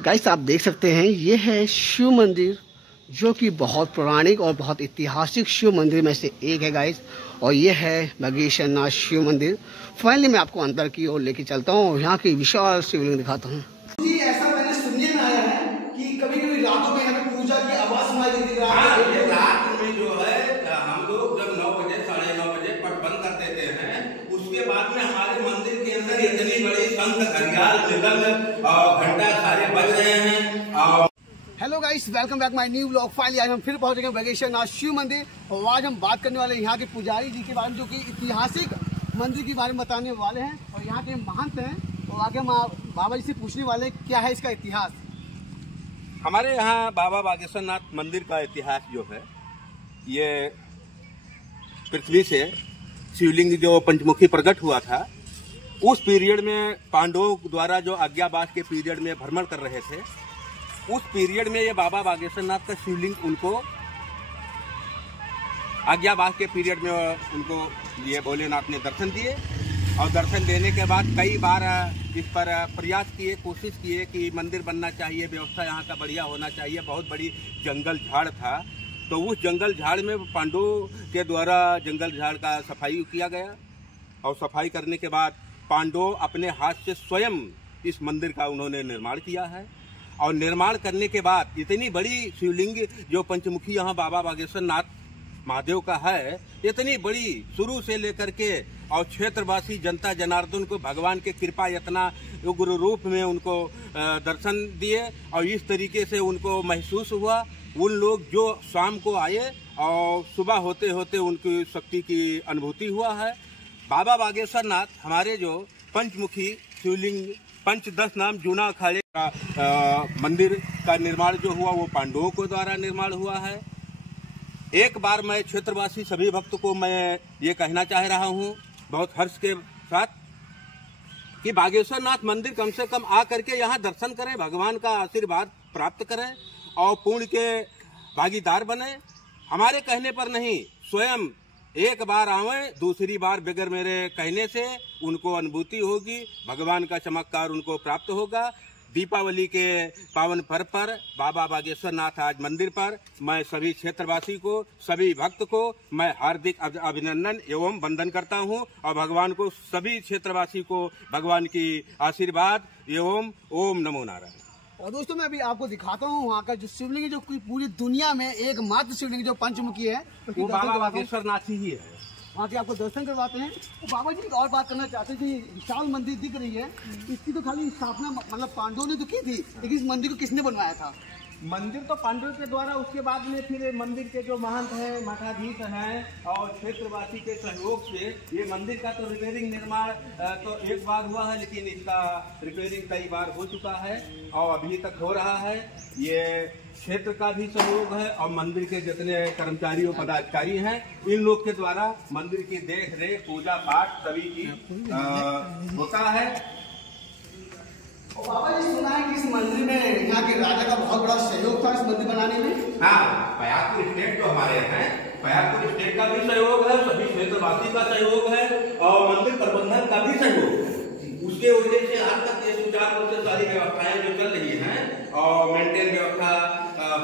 Guys आप देख सकते हैं ये है शिव मंदिर जो कि बहुत पौराणिक और बहुत ऐतिहासिक शिव मंदिर में से एक है गाइस। और ये है बागेश्वर नाथ शिव मंदिर। फाइनली मैं आपको अंदर की ओर लेके चलता हूँ और यहाँ की विशाल शिवलिंग दिखाता हूँ। जी ऐसा मैंने सुनने में आया है कि कभी कभी रातों में यहाँ पे पूजा की आवाज सुनाई देती है। रात में जो है हम लोग जब 9 बजे 9:30 बजे पट बंद कर देते हैं, उसके बाद में हमारे मंदिर के अंदर इतनी बड़ी शंख घड़ियाल मृदंग और घंटा सारे बज रहे हैं। Hello guys, welcome back my new blog. Finally आज हम फिर पहुंच गए बागेश्वर नाथ शिव मंदिर और आज हम बात करने वाले हैं यहाँ के पुजारी जी के बारे में, जो कि ऐतिहासिक मंदिर के बारे में बताने वाले हैं। और यहाँ के महंत हैं और आगे हम बाबा जी से पूछने वाले हैं क्या है इसका इतिहास। हमारे यहाँ बाबा बागेश्वर नाथ मंदिर का इतिहास जो है, ये पृथ्वी से शिवलिंग जो पंचमुखी प्रकट हुआ था, उस पीरियड में पांडवों द्वारा जो अज्ञातवास के पीरियड में भ्रमण कर रहे थे, उस पीरियड में ये बाबा बागेश्वर नाथ का शिवलिंग उनको अज्ञातवास के पीरियड में उनको ये भोलेनाथ ने दर्शन दिए। और दर्शन देने के बाद कई बार इस पर प्रयास किए, कोशिश किए कि मंदिर बनना चाहिए, व्यवस्था यहाँ का बढ़िया होना चाहिए। बहुत बड़ी जंगल झाड़ था, तो उस जंगल झाड़ में पांडवों के द्वारा जंगल झाड़ का सफाई किया गया। और सफाई करने के बाद पांडव अपने हाथ से स्वयं इस मंदिर का उन्होंने निर्माण किया है। और निर्माण करने के बाद इतनी बड़ी शिवलिंग जो पंचमुखी यहाँ बाबा बागेश्वर नाथ महादेव का है, इतनी बड़ी शुरू से लेकर के और क्षेत्रवासी जनता जनार्दन को भगवान के कृपा इतना उग्र रूप में उनको दर्शन दिए। और इस तरीके से उनको महसूस हुआ, उन लोग जो शाम को आए और सुबह होते होते उनकी शक्ति की अनुभूति हुआ है। बाबा बागेश्वर नाथ हमारे जो पंचमुखी शिवलिंग पंचदश नाम जूना अखाड़े का मंदिर का निर्माण जो हुआ वो पांडवों को द्वारा निर्माण हुआ है। एक बार मैं क्षेत्रवासी सभी भक्त को मैं ये कहना चाह रहा हूँ बहुत हर्ष के साथ कि बागेश्वर नाथ मंदिर कम से कम आ करके यहाँ दर्शन करें, भगवान का आशीर्वाद प्राप्त करें और पुण्य के भागीदार बने। हमारे कहने पर नहीं, स्वयं एक बार आवे, दूसरी बार बगैर मेरे कहने से उनको अनुभूति होगी, भगवान का चमत्कार उनको प्राप्त होगा। दीपावली के पावन पर्व पर बाबा बागेश्वर नाथ आज मंदिर पर मैं सभी क्षेत्रवासी को, सभी भक्त को मैं हार्दिक अभिनंदन एवं वंदन करता हूं। और भगवान को, सभी क्षेत्रवासी को भगवान की आशीर्वाद एवं ओम नमो नारायण। और दोस्तों मैं अभी आपको दिखाता हूँ वहाँ का जो शिवलिंग है, जो पूरी दुनिया में एकमात्र शिवलिंग जो पंचमुखी है, वो बाबा बागेश्वर नाथ ही है। वहाँ के आपको दर्शन करवाते हैं। तो बाबा जी और बात करना चाहते हैं, जो ये विशाल मंदिर दिख रही है, इसकी तो खाली स्थापना मतलब पांडवों ने तो की थी, लेकिन इस मंदिर को किसने बनवाया था? मंदिर तो पांडव के द्वारा, उसके बाद में फिर मंदिर के जो महंत हैं, मठाधीश हैं और क्षेत्रवासी के सहयोग से ये मंदिर का तो रिपेयरिंग निर्माण तो एक बार हुआ है, लेकिन इसका रिपेयरिंग कई बार हो चुका है और अभी तक हो रहा है। ये क्षेत्र का भी सहयोग है और मंदिर के जितने कर्मचारी और पदाधिकारी हैं, इन लोग के द्वारा मंदिर की देख रेख, पूजा पाठ सभी की होता है। और बाबा जी सुना है कि इस मंदिर में यहाँ के राजा का बहुत बड़ा सहयोग था इस मंदिर बनाने में। हाँ, पयागपुर स्टेट जो हमारे हैं, पयागपुर स्टेट का भी सहयोग है, सभी क्षेत्रवासी का सहयोग है और मंदिर प्रबंधन का भी सहयोग है। उसके वजह से आज तक ये सुचारू रूप से सारी व्यवस्थाएं जो चल रही हैं और मेंटेन व्यवस्था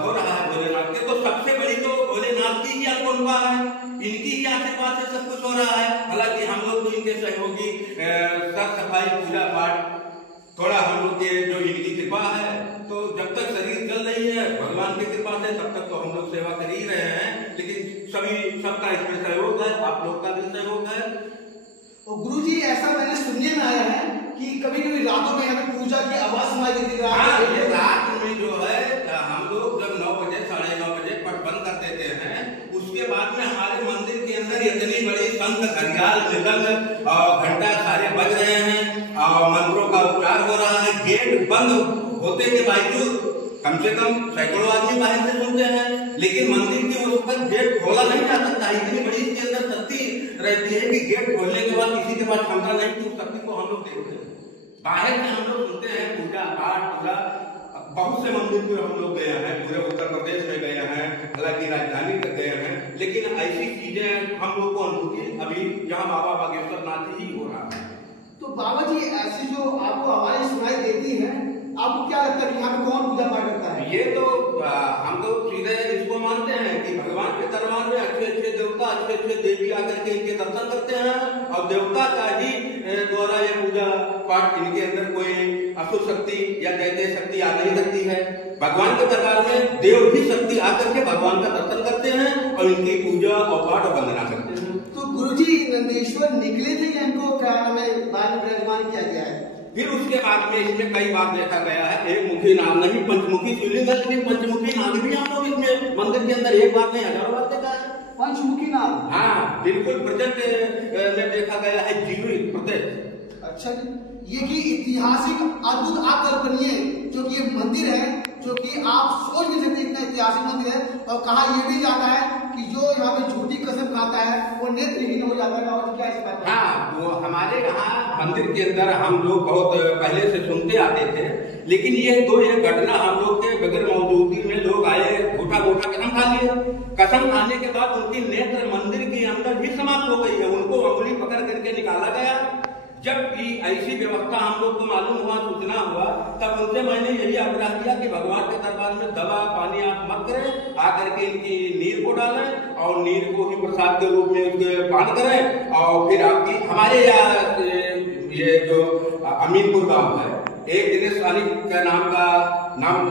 हो रहा है भोलेनाथ के। तो सबसे बड़ी तो भोलेनाथ की ही अनुकंपा है, इनकी ही आशीर्वाद से सब कुछ हो रहा है। हालांकि हम लोग तो इनके सहयोगी, साफ सफाई, पूजा पाठ, थोड़ा हम लोग के जो इनकी कृपा है, तो जब तक शरीर चल रही है भगवान की कृपा से, तब तक तो हम लोग सेवा कर ही रहे हैं। लेकिन सबका इसमें सहयोग है, आप लोग का भी सहयोग है। और गुरुजी ऐसा मैंने सुनने में आया है कि कभी कभी रातों में यहाँ पे पूजा की आवाज सुनाई देती है। रात में जो है हम लोग जब 9 बजे 9:30 बजे पट बंद कर देते हैं, उसके बाद में हमारे मंदिर के अंदर इतनी बड़ी शंख घड़ियाल मृदंग और घंटा सारे बज रहे हैं और मंत्रों का उच्चार हो रहा है। गेट बंद होते के बावजूद कम से कम सैकड़ों आदमी बाहर से सुनते हैं, लेकिन मंदिर के उस पर गेट खोला नहीं जा सकता। इतनी बड़ी इसके अंदर शक्ति रहती है कि गेट खोलने के बाद किसी के पास क्षमता नहीं कि उस शक्ति को हम लोग देखते हैं। बाहर से हम लोग सुनते हैं पूजा पाठ, पूरा बहुत से मंदिर में हम लोग गए हैं, पूरे उत्तर प्रदेश में गए हैं, हालांकि राजधानी तक गए हैं, लेकिन ऐसी चीजें हम लोग को अनुभूति अभी यहाँ बाबा बागेश्वर नाथ ही हो रहा है। तो बाबा जी ऐसी जो आपको आवाजें सुनाई देती हैं, आपको आपको क्या लगता है कि यहाँ पे कौन पूजा पाठ करता है? ये तो हम तो सीधे इसको मानते हैं कि भगवान के दरबार में अच्छे अच्छे देवता, अच्छे अच्छे देवी आकर के इनके दर्शन करते हैं और देवता का ही द्वारा ये पूजा पाठ, इनके अंदर कोई असुर शक्ति या दैत्य शक्ति आ नहीं सकती है। भगवान के दरबार में देव ही शक्ति आकर के भगवान का दर्शन करते हैं और इनकी पूजा और पाठ और वंदना करते हैं। तो गुरुजी नंदेश्वर निकले थे या इनको क्या नाम है बाद में विराजमान किया गया है? फिर उसके बाद में इसमें कई बार देखा गया है, एक मुखी नाग नहीं पंचमुखी शिवलिंग है, लेकिन पंचमुखी नाग भी हम लोग इसमें मंदिर के अंदर एक बार नहीं 1000 बार देखा है। पंचमुखी नाग? हाँ बिल्कुल प्रेजेंट में देखा गया है, जीवित प्रत्यक्ष। अच्छा जी, ये की ऐतिहासिक अद्भुत अकल्पनीय जो कि ये मंदिर है, जो कि आप सोच नहीं सकते इतना ऐतिहासिक मंदिर है। और कहा यह भी जाता है कि जो यहाँ पे झूठी कसम खाता है वो नेत्रहीन हो जाता है। और क्या इसका? हाँ, वो हमारे यहाँ मंदिर के अंदर हम लोग बहुत पहले से सुनते आते थे, लेकिन ये दो एक घटना हम लोग के बगैर मौजूदगी में लोग आए, झूठा झूठा कसम खा लिए। कसम खाने के बाद उनकी नेत्र मंदिर के अंदर भी समाप्त हो गई है, उनको अंगुली पकड़ करके निकाला गया। जब ऐसी व्यवस्था हम लोग को मालूम हुआ, सूचना हुआ, तब उनसे मैंने यही आग्रह किया कि भगवान के दरबार में दवा पानी आप मत करें, आकर के इनकी नीर को डालें और नीर को ही प्रसाद के रूप में उसके पान करें। और फिर आपकी हमारे यहाँ ये जो अमीनपुर गांव है, एक दिनेश सालिक का नाम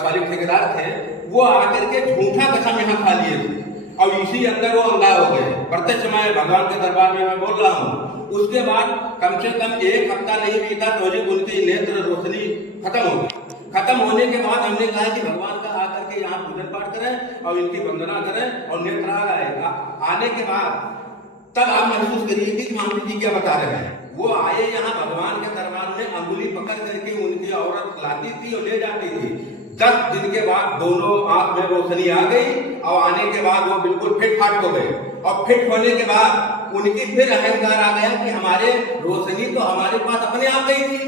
सालिक ठेकेदार थे, वो आकर के झूठा कसम यहाँ खा लिए थे और इसी अंदर वो अंधा हो गए। प्रत्यक्ष मैं भगवान के दरबार में मैं बोल रहा हूँ। उसके बाद कम से कम एक हफ्ता नहीं बीता तो उनकी नेत्र रोशनी खत्म हो गई। खत्म होने के बाद हमने कहा कि भगवान का आकर के यहाँ पूजन पाठ करें और इनकी वंदना करें और नेत्र आ आएगा। आने के बाद तब आप महसूस करिए कि मामू जी क्या बता रहे हैं। वो आए यहाँ भगवान के दरबार में, अंगुली पकड़ करके उनकी औरत लाती थी और ले जाती थी। 10 दिन के बाद दोनों आंख में रोशनी आ गई और आने के बाद वो बिल्कुल फिट फाट हो गए। और फिट होने के बाद उनकी फिर अहंकार आ गया कि हमारे रोशनी तो हमारे पास अपने आप गई थी,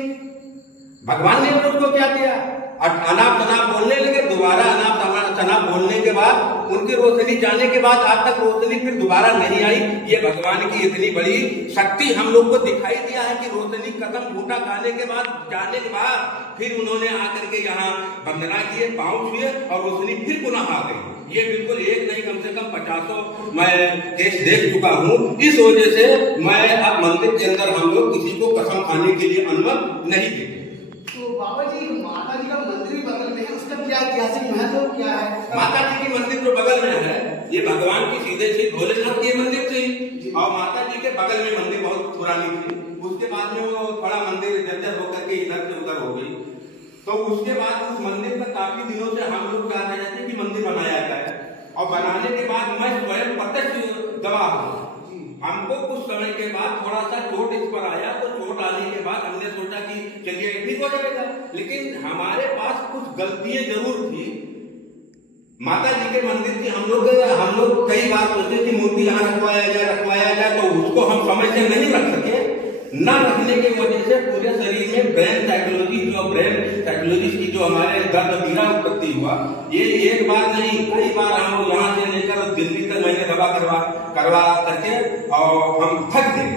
भगवान ने उनको क्या किया, अनाप शनाप बोलने लगे। दोबारा अनाप शनाप बोलने के बाद उनकी रोशनी जाने के बाद आज तक रोशनी फिर दोबारा नहीं आई। ये भगवान की इतनी बड़ी शक्ति हम लोग को दिखाई दिया है कि रोशनी कसम झूठा खाने के बाद जाने के बाद फिर उन्होंने आकर के यहाँ वंदना किए, पांव छुए और रोशनी फिर पुनः आ गई। ये बिल्कुल एक नहीं कम से कम 50 मैं केस देख चुका हूँ। इस वजह से मैं अब मंदिर के अंदर हम लोग किसी को कसम खाने के लिए अनुमति नहीं देते। तो बाबा जी माता जी का मंदिर भी बगल में है, उसका क्या ऐतिहासिक महत्व क्या है? माता जी की मंदिर जो बगल में है, ये भगवान की सीधे से भोलेनाथ की मंदिर थी और माता जी के बगल में मंदिर बहुत पुरानी थी। उसके बाद में वो बड़ा मंदिर जर्जर होकर के इधर से उधर हो गई। तो उसके बाद उस मंदिर में काफी दिनों से हम लोग चाह रहे थे कि मंदिर बनाया जाए और बनाने के बाद मैं स्वयं प्रत्यक्ष गवाह हूँ। हमको कुछ समय के बाद थोड़ा सा चोट इस पर आया, तो चोट आने के बाद हमने सोचा कि चलिए ठीक हो जाएगा, लेकिन हमारे पास कुछ गलतियां जरूर थी। माता जी के मंदिर की हम लोग कई बार सोचे कि मूर्ति यहाँ रखवाया जाए, तो उसको हम समय से नहीं रख सके। न रखने की वजह से पूरे शरीर में ब्रेन साइकोलॉजी की जो हमारे दर्द पीड़ा उत्पत्ति हुआ। ये एक बार नहीं, कई बार हम लोग यहाँ से लेकर दिल्ली तक मैंने दवा करवा करके और हम थक गए।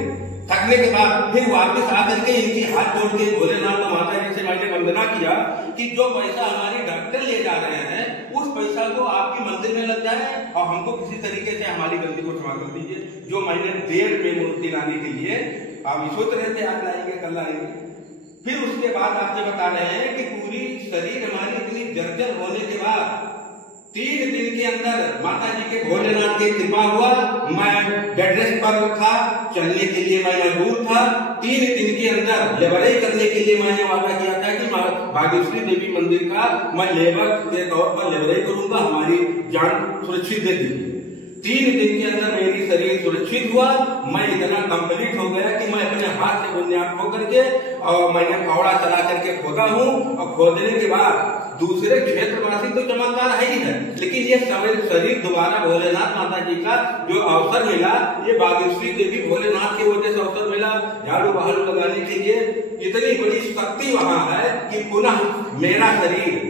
थकने के बाद फिर वापस आकर के इनकी हाथ जोड़ के भोलेनाथ माता जी से मैंने वंदना किया कि जो पैसा हमारे डॉक्टर ले जा रहे हैं उस पैसा को आपकी मंदिर में लग जाए और हमको किसी तरीके से हमारी गलती को क्षमा कर दीजिए। जो मैंने देर में मूर्ति लाने के लिए आप सोच रहे थे आज लाएंगे कल लाएंगे। फिर उसके बाद आपसे बता रहे हैं कि पूरी शरीर हमारी इतनी जर्जर होने के बाद 3 दिन के अंदर माता जी के भोलेनाथ की कृपा हुआ। मैं बेड रेस्ट पर था, चलने के लिए मैं मजबूर था। 3 दिन के अंदर लेबराई करने के लिए मैंने वादा किया था कि भाग्यश्री देवी मंदिर का मैं लेबर के तौर पर लेबराई करूंगा, हमारी जान सुरक्षित दे दी। 3 दिन के अंदर मेरी शरीर सुरक्षित हुआ। मैं इतना कंप्लीट हो गया कि मैं अपने हाथ से बुनियाद खो करके और मैंने फावड़ा चला करके खोदा हूँ और खोदने के बाद दूसरे क्षेत्रवासी तो चमत्कार है ही है, लेकिन ये शरीर दोबारा भोलेनाथ माता जी का जो अवसर मिला, ये भाग्यश्री देवी भोलेनाथ की वजह से अवसर मिला झाड़ू बहारू लगाने के लिए। इतनी बड़ी शक्ति वहां है कि पुनः मेरा शरीर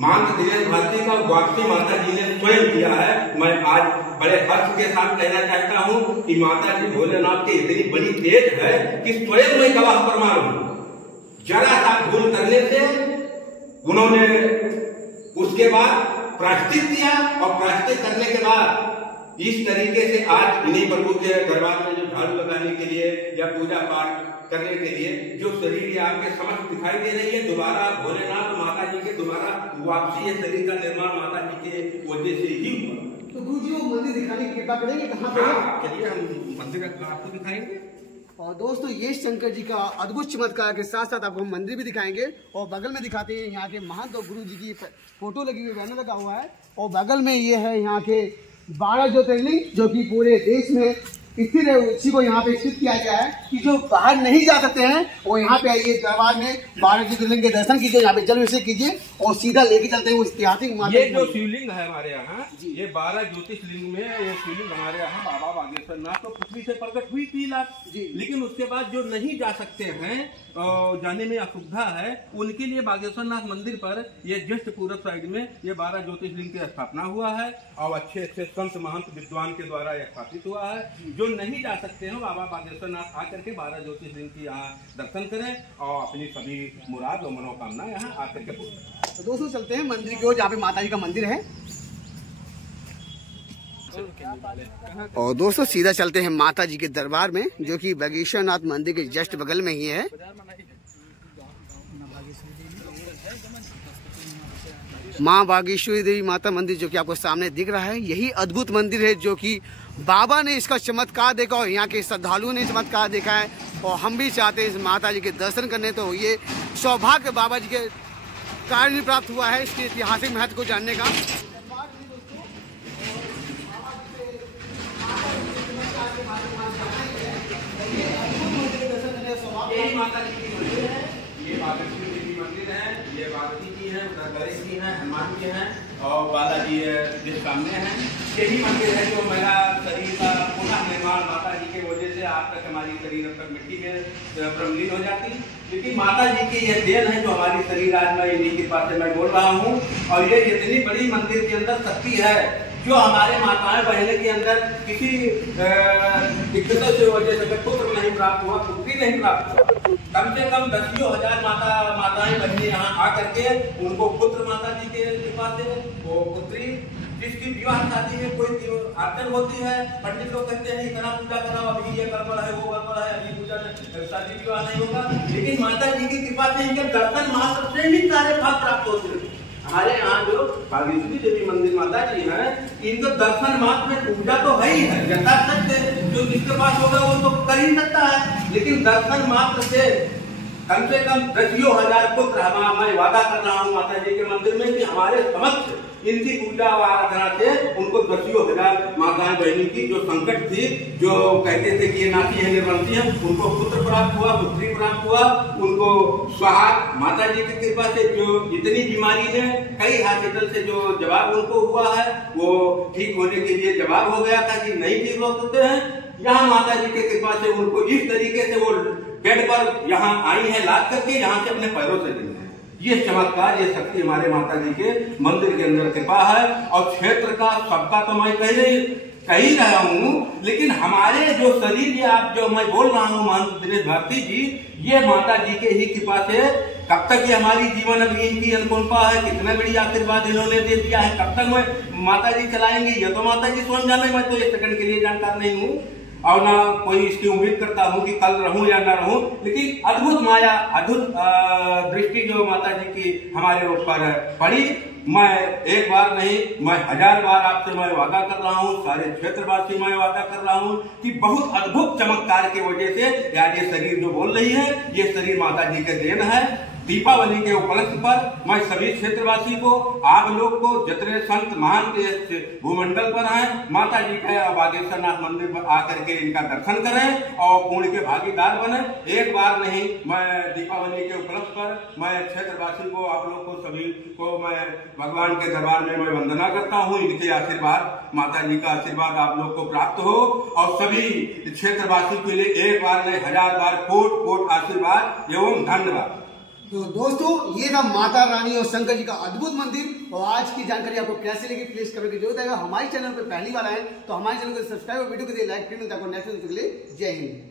मांग दिनेश भारती का वापसी माता जी ने स्वयं किया है। मैं आज बड़े हर्ष के साथ कहना चाहता हूँ कि माता जी भोलेनाथ की इतनी बड़ी तेज है कि स्वयं मैं गवाह प्रमाण हूँ। जरा सा भूल करने से उन्होंने उसके बाद प्रायश्चित किया और प्रायश्चित करने के बाद इस तरीके से आज इन्हीं प्रभु के दरबार में जो झाड़ू लगाने के लिए या पूजा पाठ करने के लिए जो शरीर ये आपके समक्ष दिखाई दे रही है, दोबारा भोलेनाथ माता जी के दोबारा वापसी ये शरीर का निर्माण माता जी के वजह से ही हुआ। तो गुरु जी वो मंदिर दिखाने की कृपा करेंगे कहाँ पे? चलिए हम मंदिर आपको दिखाएंगे। और दोस्तों ये शंकर जी का अद्भुत चमत्कार के साथ साथ आपको हम मंदिर भी दिखाएंगे और बगल में दिखाते हैं यहाँ के महंत और गुरु जी की फोटो लगी हुई, बैनर लगा हुआ है। और बगल में ये है यहाँ के 12 ज्योतिर्लिंग जो कि पूरे देश में स्थिर है, उसी को यहाँ पे स्थित किया गया है कि जो बाहर नहीं जा सकते हैं वो यहाँ पे आइए, दरबार में 12 ज्योतिर्लिंग के दर्शन कीजिए, यहाँ पे जल अभिषेक कीजिए और सीधा लेके चलते हैं वो ऐतिहासिक। ये जो शिवलिंग है हमारे यहाँ, ये 12 ज्योतिर्लिंग में ये शिवलिंग हमारे यहाँ बाबा बागेश्वर नाथ तो पृथ्वी से प्रकट हुई थी लेकिन उसके बाद जो नहीं जा सकते हैं, जाने में असुविधा है, उनके लिए बागेश्वर नाथ मंदिर पर ये जस्ट पूर्व साइड में ये 12 ज्योतिर्लिंग की स्थापना हुआ है और अच्छे अच्छे संत महंत विद्वान के द्वारा यह स्थापित हुआ है। जो नहीं जा सकते हैं बाबा बागेश्वर नाथ आकर के 12 ज्योतिर्लिंग की यहाँ दर्शन करें और अपनी सभी मुराद और मनोकामना यहाँ आकर के पूर्ण करें। तो दोस्तों चलते हैं मंदिर की ओर जहाँ पे माता जी का मंदिर है। और दोस्तों सीधा चलते हैं माता जी के दरबार में जो कि बागेश्वर नाथ मंदिर के जस्ट बगल में ही है। माँ बागेश्वरी देवी माता मंदिर जो कि आपको सामने दिख रहा है, यही अद्भुत मंदिर है जो कि बाबा ने इसका चमत्कार देखा और यहाँ के श्रद्धालुओं ने चमत्कार देखा है। और हम भी चाहते हैं इस माता जी के दर्शन करने, तो ये सौभाग्य बाबा जी के कारण भी प्राप्त हुआ है इसके ऐतिहासिक महत्व को जानने का। यही माता जी की मंदिर है, ये बागेश्वरी देवी मंदिर है, ये पार्वती जी है, गणेश जी है, हनुमान जी है और बालाजी जिस सामने है। यही मंदिर है जो मेरा शरीर का पुनः निर्माण माता जी के वजह से आज तक हमारी शरीर अब तक मिट्टी में प्रमलीन हो जाती, क्योंकि माता जी की यह देन है जो हमारी शरीर आज मैं इन्हीं के पास से मैं बोल रहा हूँ। और ये इतनी बड़ी मंदिर के अंदर शक्ति है जो हमारे माताएं बहने के अंदर किसी दिक्कतों की वजह से पुत्र नहीं प्राप्त हुआ, पुत्री नहीं प्राप्त हुआ, कम से कम 10,000 माताएं बहने यहाँ आकर के उनको पुत्र माता जी के कृपा से वो पुत्री, जिसकी विवाह शादी में कोई अड़चन होती है, पंडित लोग कहते हैं इतना पूजा कराओ, अभी ये गड़बड़ है वो गड़बड़ है, अभी पूजा शादी विवाह नहीं होगा, लेकिन माता जी की कृपा से इनके दर्शन मात्र से ही सारे फल प्राप्त होते हैं। हमारे यहाँ जो बागेश्वरी देवी मंदिर माता जी है, इनको दर्शन मात्र में पूजा तो है ही है, यथाशक्ति जो जिसके पास होगा वो तो कर ही सकता है, लेकिन दर्शन मात्र से कम 10,000 पुत्र मैं वादा कर रहा हूँ माता जी के मंदिर में कि हमारे समक्ष इनकी पूजा और आराधना से उनको 10,000 माताएं बहनी की जो संकट थी, जो कहते थे कि ये नाती है निर्वंशी है, उनको पुत्र प्राप्त हुआ, पुत्री प्राप्त हुआ, उनको स्वाहा माता जी की कृपा से जो इतनी बीमारी है कई हॉस्पिटल से जो जवाब उनको हुआ है वो ठीक होने के लिए जवाब हो गया था कि नहीं ठीक हो सकते हैं। यहाँ माता जी की कृपा से उनको इस तरीके से वो बेड पर यहाँ आई है लाद करके, यहाँ से अपने पैरों से दी है। ये चमत्कार, ये शक्ति हमारे माता जी के मंदिर के अंदर कृपा है। और क्षेत्र का सबका तो मैं कह ही रहा हूँ, लेकिन हमारे जो शरीर ये आप जो मैं बोल रहा हूँ महंत दिनेश भारती जी, ये माता जी के ही कृपा से कब तक ये हमारी जीवन अभी इनकी अनुकंपा है, कितना बड़ी आशीर्वाद इन्होंने दे दिया है, कब तक मैं माता जी चलाएंगी ये तो माता जी स्वयं जाने, मैं तो एक सेकंड के लिए जानकार नहीं हूँ और ना कोई इसकी उम्मीद करता हूँ कि कल रहूं या ना रहूं, लेकिन अद्भुत माया, अद्भुत दृष्टि जो माता जी की हमारे ऊपर पड़ी, मैं एक बार नहीं मैं 1000 बार आपसे मैं वादा कर रहा हूँ, सारे क्षेत्रवासी मैं वादा कर रहा हूँ कि बहुत अद्भुत चमत्कार की वजह से यार ये शरीर जो बोल रही है ये शरीर माता जी के देन है। दीपावली के उपलक्ष्य पर मैं सभी क्षेत्रवासी को, आप लोग को, जितने संत महान के भूमंडल पर हैं, माता जी के बागेश्वर नाथ मंदिर पर आकर के इनका दर्शन करें और पुण्य के भागीदार बने। एक बार नहीं, मैं दीपावली के उपलक्ष्य पर मैं क्षेत्रवासी को, आप लोग को, सभी को मैं भगवान के दरबार में मैं वंदना करता हूँ। इनके आशीर्वाद, माता जी का आशीर्वाद आप लोग को प्राप्त हो और सभी क्षेत्रवासी के लिए एक बार नहीं 1000 बार कोट कोट आशीर्वाद एवं धन्यवाद। तो दोस्तों ये था माता रानी और शंकर जी का अद्भुत मंदिर। और आज की जानकारी आपको कैसे लगी प्लीज कमेंट की जरूरत है। हमारे चैनल पर पहली बार आए तो हमारे चैनल को सब्सक्राइब और वीडियो को लाइक, नेक्स्ट वीडियो के लिए जय हिंद।